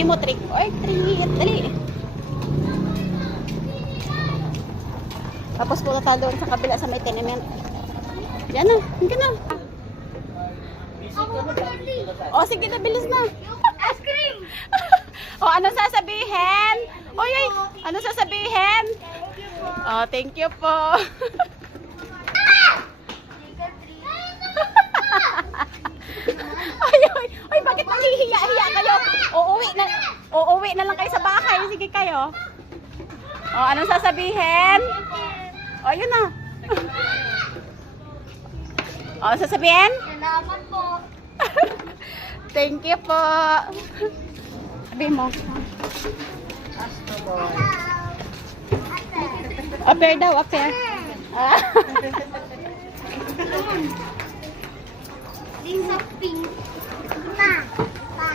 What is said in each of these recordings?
Sabihin mo, trick or treat. Dali. Tapos punta tayo doon sa kabila sa may tenement. Yan na. Hindi na. O, sige na. Bilis na. Ice cream! O, anong sasabihin? Oy, ay. Anong sasabihin? O, thank you po. Ay, bakit nahihiya-hiya kayo? Uuwi na lang kayo sa bahay. Sige kayo. O, anong sasabihin? O, yun na. O, sasabihin? Salamat po. Thank you po. Sabihin mo. Aper daw, aper. Lisa Pink. Pa. Pa.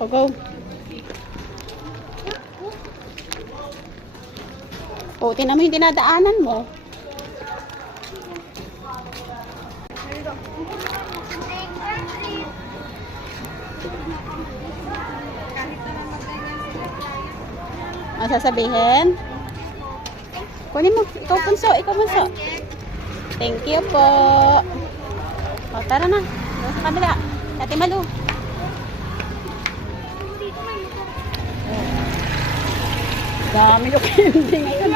O, go. O, tinan mo yung dinadaanan mo. Ano sasabihin? Kunin mo. Ikaw punso. Ikaw punso. Thank you po. O, tara na. Doon sa kabila. Ate Malu. Dami yung candy ngayon.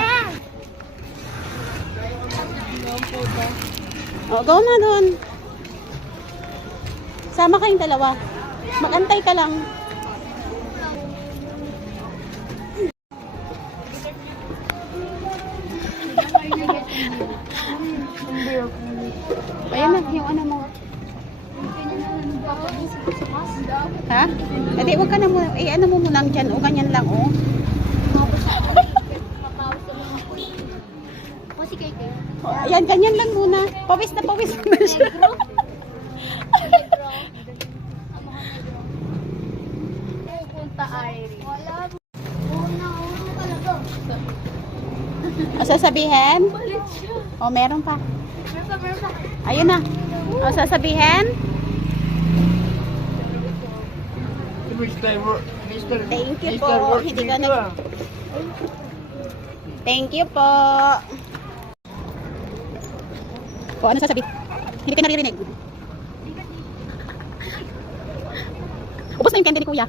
O, go na doon. Sama kayong dalawa. Mag-antay ka lang. Ayan na, yung ano mo. Ha? Edi, wag ka na muna. Ano mo lang dyan. O, ganyan lang, o. Kasi kay Ayan, ganyan lang muna. Pawis na siya. Pupunta Iris. Wala. Una talaga. O, sasabihin? Balit siya. O, meron pa. Meron pa. Ayun na. O, sasabihin? Thank you po. Hindi ka nag... Thank you po. O, ano sasabihin? Hindi ka naririnig. Ubus na yung candy ni Kuya.